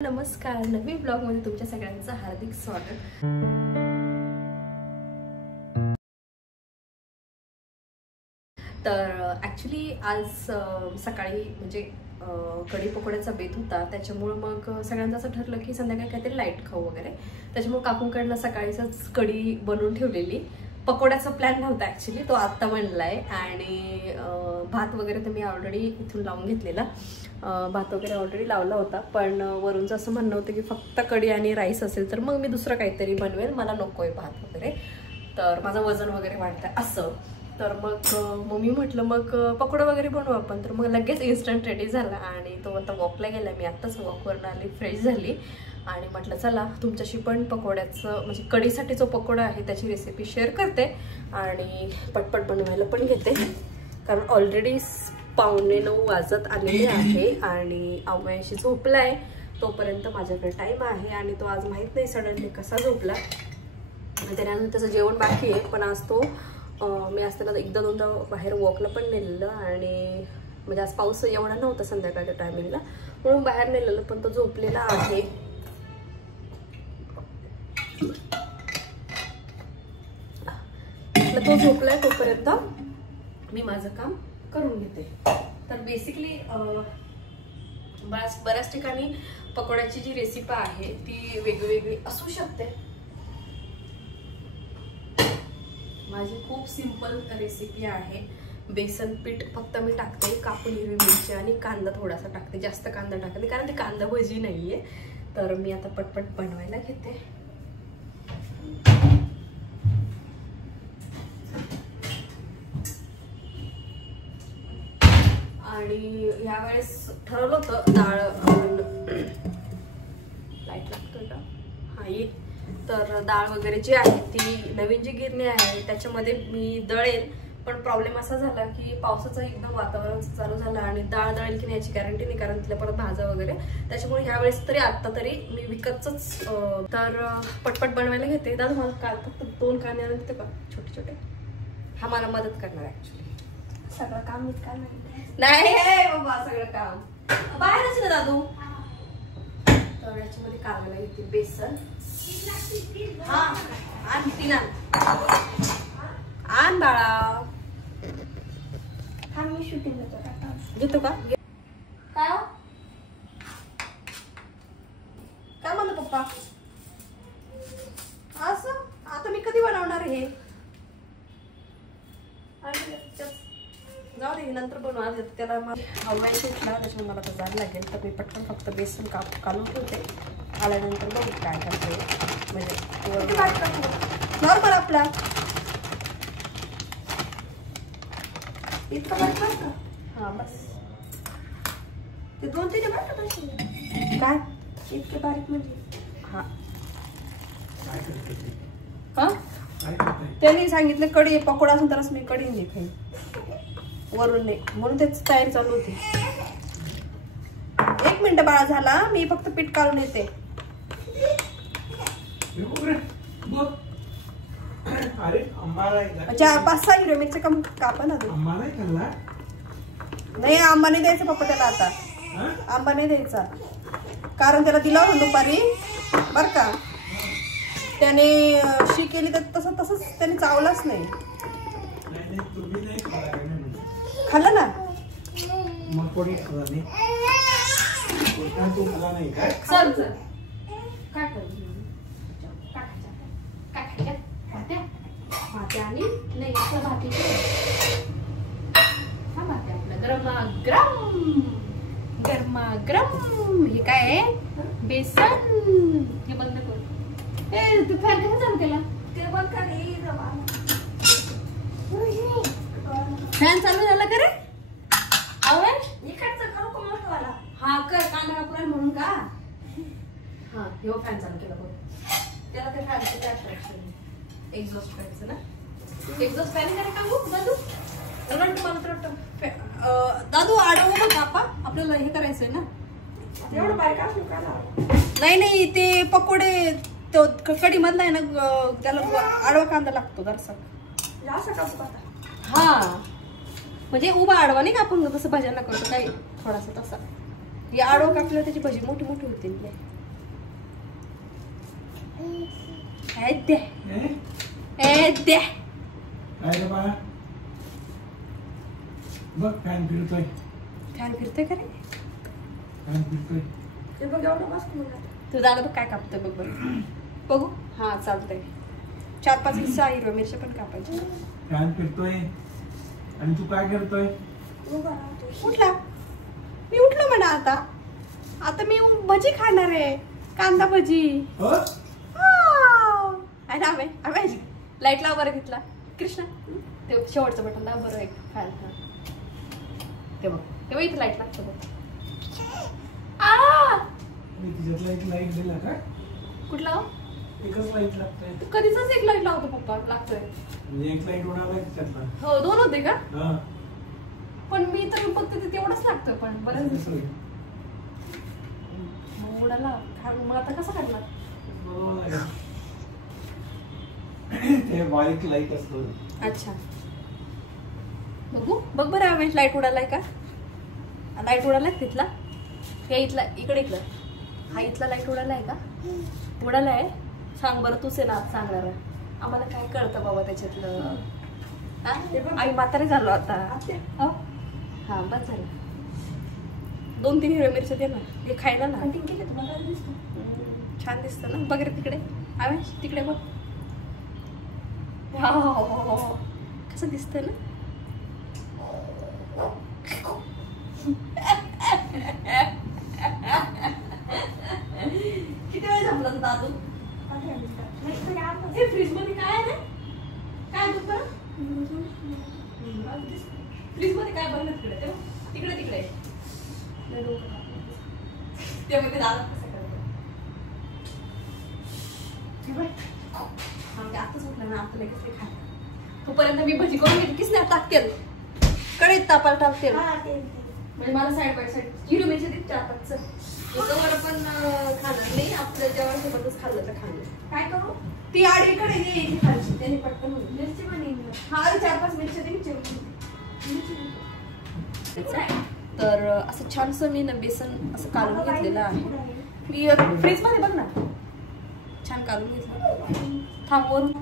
नमस्कार, नवीन ब्लॉग मध्ये तुमच्या सगळ्यांचं हार्दिक स्वागत। तर ऍक्च्युली आज सकाळी म्हणजे कढी पकोड्याचा बेत होता, त्याच्यामुळे मग सगळ्यांचं असं ठरलं की संध्याकाळी काहीतरी लाईट खाऊ वगैरे। त्याच्यामुळे काकूंकडनं सकाळीच कढी बनवून ठेवलेली। पकोड्याचा प्लॅन नव्हता ऍक्च्युली, तो आत्ता बनलाय। आणि भात वगैरे तर मी ऑलरेडी इथून लावून घेतलेला, भात वगैरे ऑलरेडी लावला होता। पण वरूनचं असं म्हणणं होतं की फक्त कढी आणि राईस असेल तर मग मी दुसरं काहीतरी बनवेल, मला नकोय भात वगैरे, तर माझं वजन वगैरे वाढतंय असं। तर मग मी म्हटलं मग पकोडा वगैरे बनवू आपण। तर मग लगेच इन्स्टंट रेडी झाला आणि तो आता वॉकला गेला। मी आत्ताच वॉकवरून आली, फ्रेश झाली आणि म्हटलं चला तुमच्याशी पण पकोड्याचं म्हणजे कढीसाठी जो पकोडा आहे त्याची रेसिपी शेअर करते आणि पटपट बनवायला पण घेते, कारण ऑलरेडी 8:45 वाजत आलेले आहे आणि अवयशी झोपलाय। तोपर्यंत माझ्याकडे टाइम आहे आणि तो आज माहित नाही सडनली कसा झोपला। त्यानंतर त्याचं जेवण बाकी आहे, पण आज तो मी असताना एकदा दोनदा बाहेर वॉकला पण नेलेलं आणि म्हणजे आज पाऊस एवढा नव्हता संध्याकाळच्या टायमिंगला म्हणून बाहेर नेलेलं, पण तो झोपलेला आहे। तो झोपलाय तोपर्यंत मी माझं काम करून घेते। तर बेसिकली बऱ्याच ठिकाणी पकोड्याची जी रेसिपी आहे ती वेगवेगळी असू शकते। माझी खूप सिंपल रेसिपी आहे। बेसन पीठ फक्त मी टाकते, कापून हिरवी मिरची आणि कांदा थोडासा टाकते, जास्त कांदा टाकते कारण ती कांदा भजी नाहीये। तर मी आता पटपट बनवायला घेते। आणि यावेळेस ठरवलं होतं डाळ लाईट लागतोय का, हा ये। तर डाळ वगैरे जी आहे ती नवीन जी गिरणी आहे त्याच्यामध्ये मी दळेल, पण प्रॉब्लेम असा झाला की पावसाचं एकदम वातावरण चालू झालं आणि डाळ दळेल की नाही याची गॅरंटी नाही, कारण तिला परत भाजा वगैरे। त्याच्यामुळे ह्यावेळेस तरी आत्ता तरी मी विकतच तर पटपट बनवायला घेते। दादा मला काल फक्त 2 कांदे आणून देते का छोटे छोटे, हा मला मदत करणार ऍक्च्युली। सगळं काम मीच करणार नाही बाबा, सगळं काम बाहेरच ना दादू। तर याच्यामध्ये कालवायला घेते बेसन, हा आण तिला आण बाळा, मी शूटिंग घेतो का काय काय म्हणतो पप्पा? असं आता मी कधी बनवणार हे? जाऊ दे नंतर बनवा, त्याला हलवायला सुटला त्याच्यामुळे मला तर जायला लागेल। तर मी पटकन फक्त बेसन काढून ठेवते, आल्यानंतर बघू काय करते। म्हणजे नॉर्मल आपला इतका बारीक, हा बस ते 2-3 काय इतके बारीक म्हणजे हा हा त्यांनी सांगितलं कढी पकोडा असून तरच मी कढी नाही खाईन वरून नाही, म्हणून त्याची तयारी चालू होती। 1 मिनिट बाळा, झाला मी फक्त पीठ काढून येते। अरे 5-6 हिरव्या मिरच्या कम कापा ना। नाही आंबा नाही द्यायचा पप्पा त्याला आता, आंबा नाही द्यायचा कारण त्याला दिला होता दुपारी बर का, त्याने शी केली तर तसंच त्याने चावलाच नाही। खाल्लं ना चल चल काय भाते आणि नाही भाती हा भाते आपला गरमागरम। हे काय आहे? बेसन। हे बंद कर, ए तू फॅन कसा चालू केला? ते बंद कर, फॅन चालू झाला का रे? इकडचं करू का मोठं वाला? हा कर, कांदा कापून म्हणून का? हा हे फॅन चालू केला बघ, त्याला ते फॅनचं काय अट्रॅक्शन, एक्झॉस्ट फॅनचं ना, एक्झॉस्ट फॅन काय काढू दादू? उलट मला तर वाटतं दादू आडवं मग कापा, आपल्याला हे करायचंय ना। एवढं बारीक असू का? नाही ते पकोडे तो कढी मधला आहे ना, त्याला आडवा कांदा लागतो जरासा, असं कापू आता? हा म्हणजे उभा आडवा नाही का आपण जसं भाज्यांना करतो काही थोडासा तसा, या आडवा कापल्यावर त्याची भाजी मोठी मोठी होती। दे दे काय रे बाळा बघ फॅन फिरतोय फॅन फिरतोय का रे फॅन फिरतोय ते बघ एवढं मस्त मुलगा. तू दादा बघ काय कापतोय बघ बरं बघू हा चालतंय 4-5 हिस्सा हिरव्या मिरच्या पण कापायच्या फॅन फिरतोय आणि तू काय करतोय उभा राहतो. उठला मी उठलो म्हणा आता मी भजी खाणार आहे कांदा भजी हो आहे लाईट लाव बरं घेतला कृष्णा ते शेवटचं बटन दाब बरं एक फॅन ते बघ तेव्हा इथे लाईट लागतं बघ मी तिच्यातला एक लाईट दिला का कुठला एकच लाईट लागतंय तू कधीच एक लाईट लावतो पप्पा लागतोय म्हणजे एक लाईट उडाला त्यातला हो 2 होते का हा पण मी तर फक्त तेवढंच लागतं पण बरं कसं होईल? मुलाला मग आता कसं करणार बरोबर आहे. ते बारीक लाईट असतो अच्छा बघू बघ बरं आम्ही लाईट उडालाय का लाईट उडालाय तिथला हे इथला इकडं हा इथला लाईट उडालाय का उडालाय सांग बरं तूच आहे ना सांगणार आम्हाला काय कळतं बाबा त्याच्यातलं आई म्हातारे झालो आता हो? हा बस झालं 2-3 हिरव्या मिरच्या दे ना हे खायला ना कटिंग केलं तर मला दिसतं. छान दिसतं ना बघ रे तिकडे आम्ही तिकडे बघ हो. कसं दिसतंय ना किती वेळ झोपला तू दादू आता नाही तरी आता हे फ्रीज मध्ये काय आहे रे काय दूध बरं फ्रीज मध्ये काय बनलं तिकडे तिकडे तिकडे ते मध्ये दादा कसं करतो आताच उठलं ना आता लगेच ते खा तोपर्यंत मी भजी करून घेतली किस नाही टाकतेल कढईत तापाला टाकतेल हा ते म्हणजे मला साईड बाय साईड हिरो मिरची देत 4-5 याच्यावर पण खाणार नाही आपल्या जेवण सोबतच खाल्लं तर खाणार काय करू ती आडीकडे ये खायची त्याने पटकन होईल मिरची पण येईल. हा 4-5 मिरच्या दे तर असं छानसं मी ना बेसन असं काढून घेतलेलं आहे मी फ्रीज मध्ये बघ ना छान काढून घेतलं थांब वरून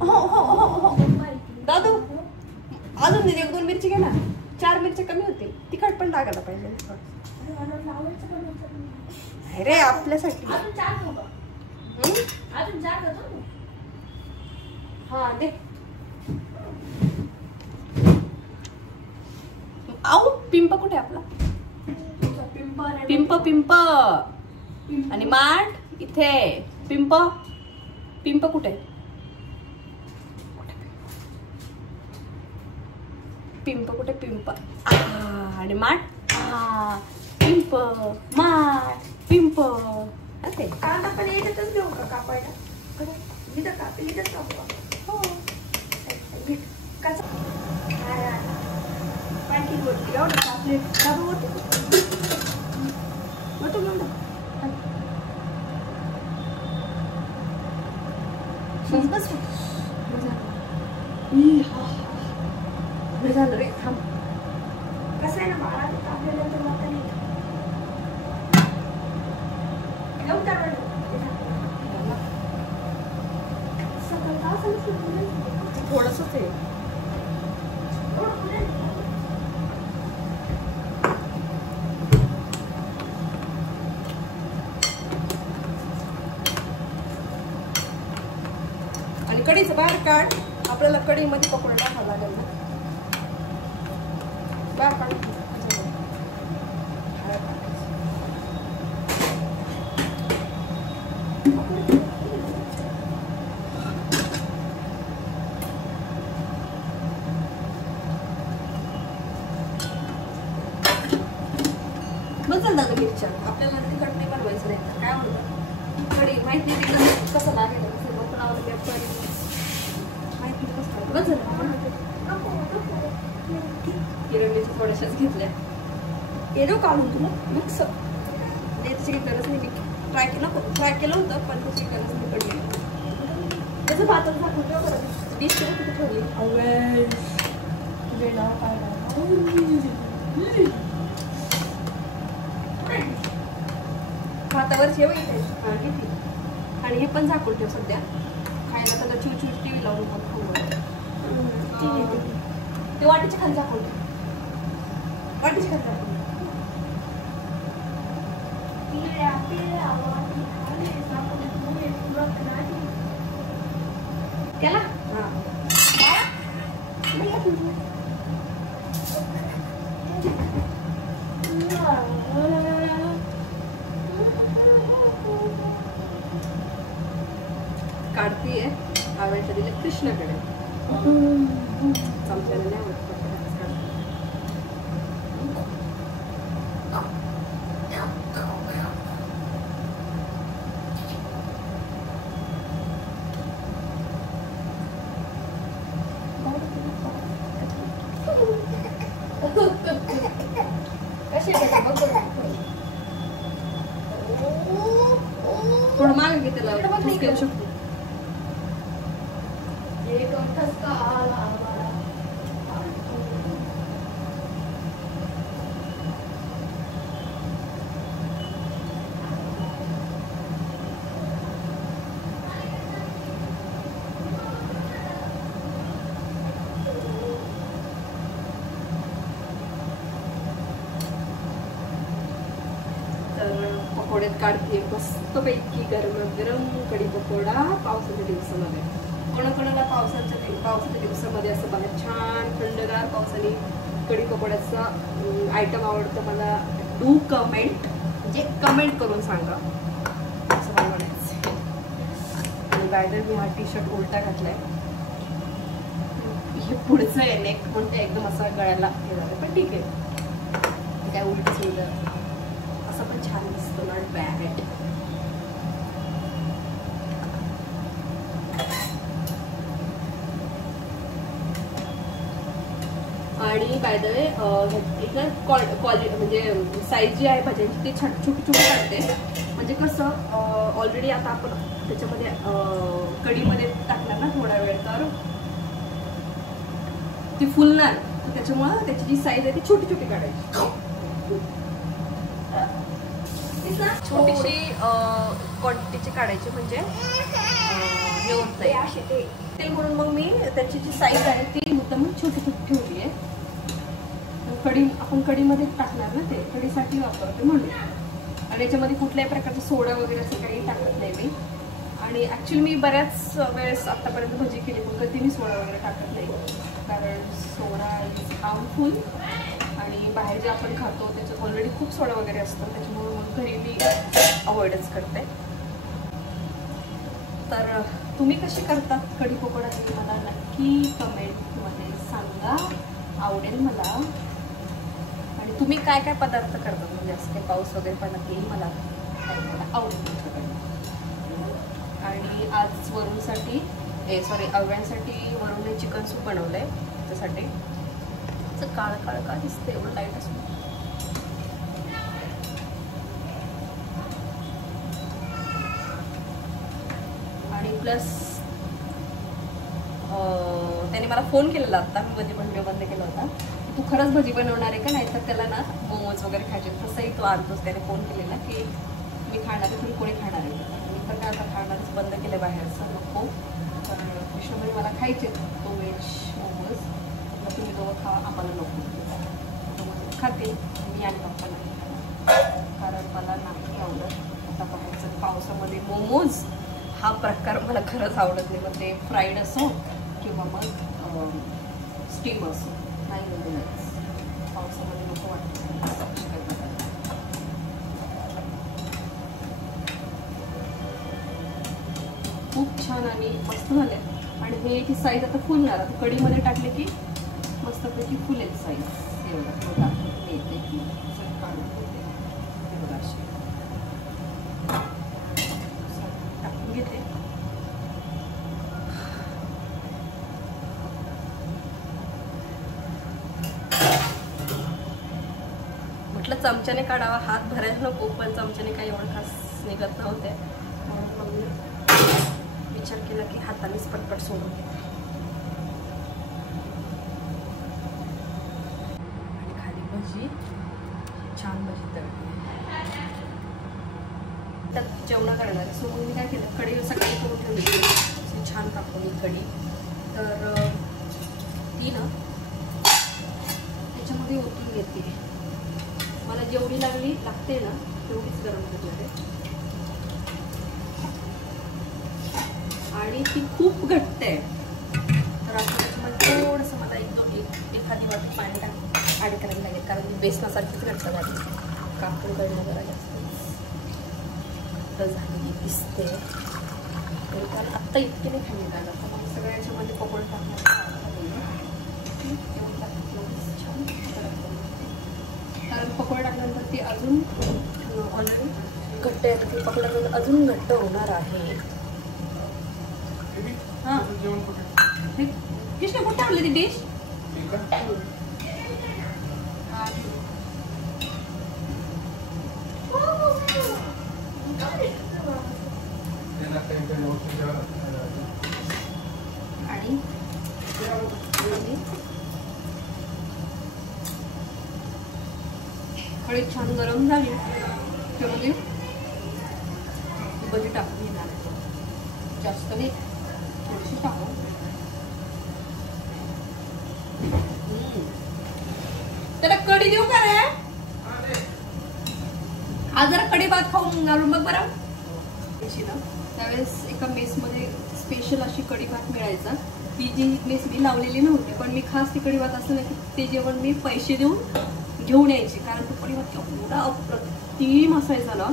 हो दादू अजून दे 1-2 मिरची घे ना 4 मिरच्या कमी होतील तिखट पण टाकायला पाहिजे अरे आपल्यासाठी अजून 4 खाऊ का? अजून 4 खातो ना? हा दे आऊ पिंप कुठे आपला पिंप आणि माठ इथे पिंप कुठे पिंप आणि माठ पिंप माठ पिंप असे कांदा पण याच्यातच देऊ का कापायला मी तर कापली तर कापू हो कसं पॅकिंग होती एवढं कापले कापू होते होतो एवढं बस झालं रे थांब कसं आहे ना बाळा कापल्यानंतर मग नाही घेऊन टाकलं सकाळ का असं थोडस ते आणि कढईचं बाहेर काढ आपल्याला कढईमध्ये पकोडा टाकावा लागेल ना बाहेर काढ बदल दादा मिरच्या आपल्याला तिखट नाही बनवायचं नाही तर काय म्हणतात कढई माहित नाही तिकडं कसं लागेल कसं लोक लावलं पेपर माहिती कसं बदल हिरव्या मिरच्या थोड्याशाच घेतल्या येतो काढून तुला मिक्स त्याची काही गरज नाही मी ट्राय केलं होतं पण त्याची गरज नाही पडली त्याचं भातच दाखवून ठेव बरं 20 किलो कुठे ठेवली वेळ नाव काय पण झाकून ठेव सध्या. खायला तर चिवचिव टीव्ही लावून पण खाऊ. ते वाटीच्या खाली झाकून ठेव. वाटीच्या खाली झाकून केला. काढतीये आवडतं दिले कृष्णाकडे. चमच्याने नाही आवडत. थोडं मागे घे त्याला ठसके शकतो. पकोड्यात काढते मस्तपैकी गरम गरम कढी पकोडा पावसाच्या दिवसामध्ये. कोणाकोणाला पावसाच्या दिवसामध्ये असं बाहेर छान थंडगार पावसाने कढी पकोड्याचा आयटम आवडतं मला. डू कमेंट, म्हणजे कमेंट करून सांगा असं मला म्हणायचं. आणि बायदर मी हा टी शर्ट उलटा घातलाय. हे पुढचं आहे नेक म्हणून ते एकदम असा गळ्याला हे झालं, पण ठीक आहे. काय उलट सुंदर असं पण छान दिसतो. Not bad. आणि बाय द वे इथं क्वालिटी म्हणजे साईज जी आहे भाज्यांची ती छोटी छोटी काढते. म्हणजे कसं ऑलरेडी आता आपण त्याच्यामध्ये कढीमध्ये टाकणार ना थोडा वेळ, तर ती फुलणार. त्याच्यामुळं त्याची जी साईज आहे ती छोटी छोटी काढायची. छोटीशी क्वांटिटीची काढायची म्हणजे हे होत नाही. ते म्हणून मग मी त्याची जी साईज आहे ती मुद्दाम छोटी छोटी ठेवली आहे. आपण कढीमध्ये टाकणार ना, ते कढीसाठी वापरते म्हणून. आणि याच्यामध्ये कुठल्याही प्रकारचा सोडा वगैरे असं काही टाकत नाही मी. आणि ॲक्च्युली मी बऱ्याच वेळेस आतापर्यंत भजी केली पण कधी मी सोडा वगैरे टाकत नाही, कारण सोडा इज हार्मफुल. आणि बाहेर जे आपण खातो त्याच्यात ऑलरेडी खूप सोडा वगैरे असतो, त्याच्यामुळे मग घरी मी अवॉइडच करते. तर तुम्ही कशी करतात कढी पकोडा तुम्ही मला नक्की कमेंटमध्ये सांगा, आवडेल मला. आणि तुम्ही काय काय पदार्थ करतात, म्हणजे असं काही पाऊस वगैरे पडला की मला आवडेल. आणि आज वरूनसाठी अव्यांसाठी वरून चिकन सूप बनवलंय. त्यासाठी काळ काळ का दिसते एवढं लाईट असून. आणि प्लस त्याने मला फोन केलेला आता, मी भजी व्हिडिओ बंद केला होता, तू खरंच भजी बनवणार आहे का, नाही तर त्याला ना मोमोज वगैरे खायचे. तसंही तो आणतोच. त्याने फोन केलेला की मी खाणार आहे, तुम्ही कोणी खाणार आहे. मी तर काय आता खाणारच बंद केलं बाहेरचं, नको. तर कृष्णभरी मला खायचे तो व्हेज मोमोज. तुम्ही दोघं खा, आम्हाला नको. खाते मी आणि पप्पा नाही, कारण मला नाही आवडत. आता बाहेरचं पावसामध्ये मोमोज हा प्रकार मला खरंच आवडत नाही. मग ते फ्राईड असो किंवा मग स्टीम असो, नाही म्हणजे पावसामध्ये नको वाटतं. खूप छान आणि मस्त झाले. आणि हे ती साईज आता फुलणार. आता कढीमध्ये टाकले की मस्तपैकी फुलेल साईज. एवढं येते की काढून टाकून घेते. म्हटलं चमच्याने काढावा, हात भरायला नको, पण चमच्याने काही एवढं खास निघत नव्हते म्हणून मग मी विचार केला की हातानेच पटपट सोडून घेते. आणि खाली भजी, छान भजी तळली. त्यात जेवण करणार. सो मग मी काय केलं, कढी सकाळी करून ठेवली छान कापली कढी. तर ती ना त्याच्यामध्ये ओतून घेते. मला जेवढी लागते ना तेवढीच गरम करते. आणि ती खूप घट्ट आहे. तर असं त्याच्यामध्ये थोडंसं मला एखादी वाटी पाणी ॲड करायला लागेल, कारण बेसनासारखीच घट्ट झाली. कापून करणं जरा जास्त झाली दिसते. कारण आत्ता इतके नाही खाल्ली लागत. तर मग सगळ्या याच्यामध्ये पकोडे टाकणार. कारण पकोडे टाकल्यानंतर ते अजून ऑलरेडी घट्ट आहे. ते पकोड्यानंतर अजून घट्ट होणार आहे. हां कृष्ण कुठे आणली ती डिश? आणि कढई छान गरम झाली. त्यामध्ये भजी टाकून घेणार. जास्त नाही, थोडीशी टाकू. त्याला कढी देऊ का रे? आज जरा कढी भात खाऊन घालून बघ बरं. त्यावेळेस एका मेसमध्ये स्पेशल अशी कढी भात मिळायचा. ती जी मेस मी लावलेली नव्हती, पण मी खास ती कढी भात असं नाही की ते जेवण मी पैसे देऊन घेऊन यायची. कारण तो कढी भात एवढा अप्रतिम असायचा ना,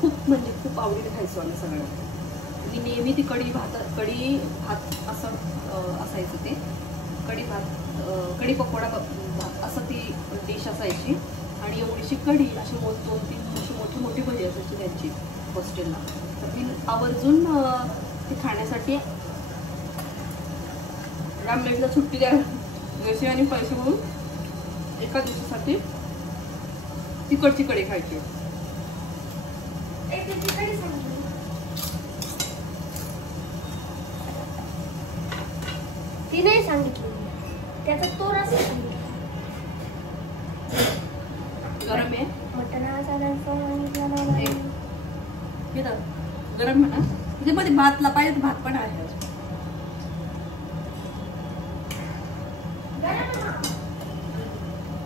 खूप म्हणजे खूप आवडीने खायचो आम्ही सगळं. मी नेहमी ती कढी भात असं असायचं. ते कढी पकोडा भात असं ती डिश असायची. आणि एवढीशी कढी अशी 2-3 अशी मोठी भजी असायची त्यांची हॉस्टेलला. तर ती आवर्जून ती खाण्यासाठी राममेडला सुट्टी द्यायची आणि पैसे घेऊन एका दिवसासाठी तिकडची कढी खायची. ती नाही सांगितली, त्याचा तो रस गरम आहे. गरम म्हणा. त्याच्यामध्ये भातला पाहिजे तर भात पण आहे.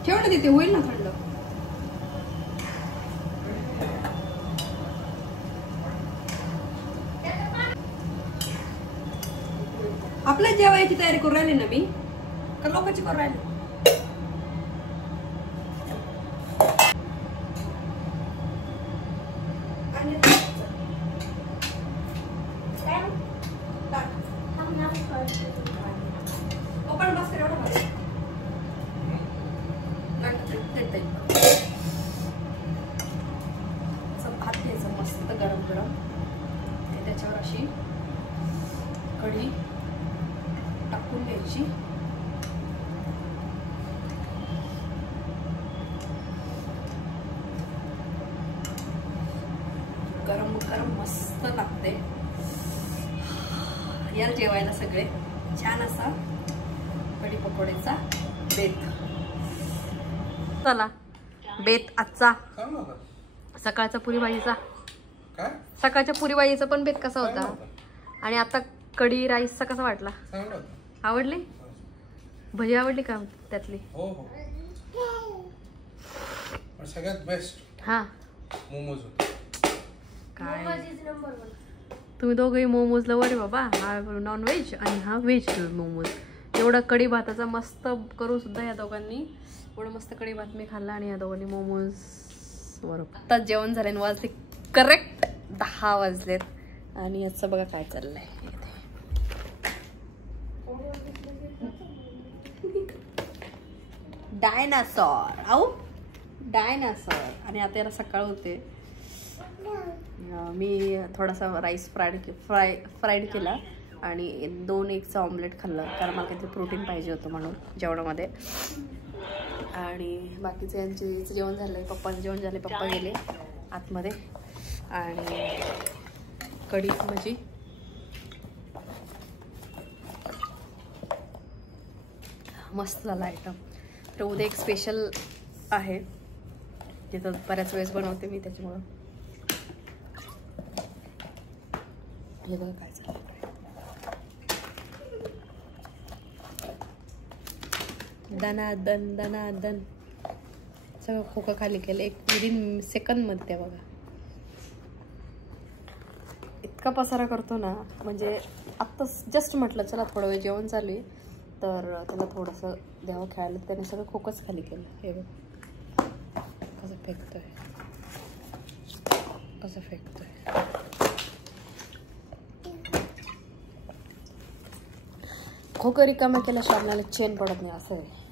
ठेव ना तिथे, होईल ना थंड. आपल्या जेवायची तयारी करू राहिली ना मी, का लोकांची करू राहिली? भात घ्यायचं मस्त गरम गरम. त्याच्यावर अशी कढी टाकून द्यायची. गरम गरम मस्त लागते. या जेवायला सगळे छान असा कढी पकोड्याचा बेत. चला बेत आजचा सकाळचा पुरी भाजीचा. सकाळच्या पुरी भाजीचा पण बेत कसा होता, आणि आता कढी राईसचा कसा वाटला? आवडली? भजी आवडली का त्यातली? हो हो. पण सगळ्यात बेस्ट हा मोमोज काय तुम्ही दोघंही मोमोज लवर आहे बाबा. हा नॉन व्हेज आणि हा व्हेज मोमोज. एवढा कढी भाताचा मस्त करून सुद्धा या दोघांनी एवढं मस्त कढी भात मी खाल्ला, आणि या दोघांनी मोमोज. बरोबर आता जेवण झालं, वाजले करेक्ट 10 वाजलेत. आणि याचं बघा काय चाललंय. डायनासॉर आऊ डायनासॉर. आणि आता याला सकाळ होते. मी थोडासा राईस फ्राईड केला आणि 2 एगचं ऑमलेट खाल्लं, कारण मला काहीतरी प्रोटीन पाहिजे होतं म्हणून जेवणामध्ये. आणि बाकीचे यांचे जेवण झालं, पप्पांचं जेवण झाले, पप्पा गेले आतमध्ये. आणि कढी भजी मस्त झाला आयटम. तर उद्या एक स्पेशल आहे, तिथं बऱ्याच वेळेस बनवते मी, त्याच्यामुळं हे बघा काय झालं. दनादन दनादन सगळं खोकं खाली केलं एक विदिन सेकंदमध्ये. त्या बघा इतका पसारा करतो ना, म्हणजे आत्ता जस्ट म्हटलं चला थोडा वेळ जेवण चालू आहे तर त्याला थोडंसं द्यावं खेळायला, त्याने सगळं खोकंच खाली केलं. हे बघ कसं फेकतोय, कसं फेकतोय. खोकं रिकामं केल्याशिवाय आपल्याला चेन पडत नाही असं आहे.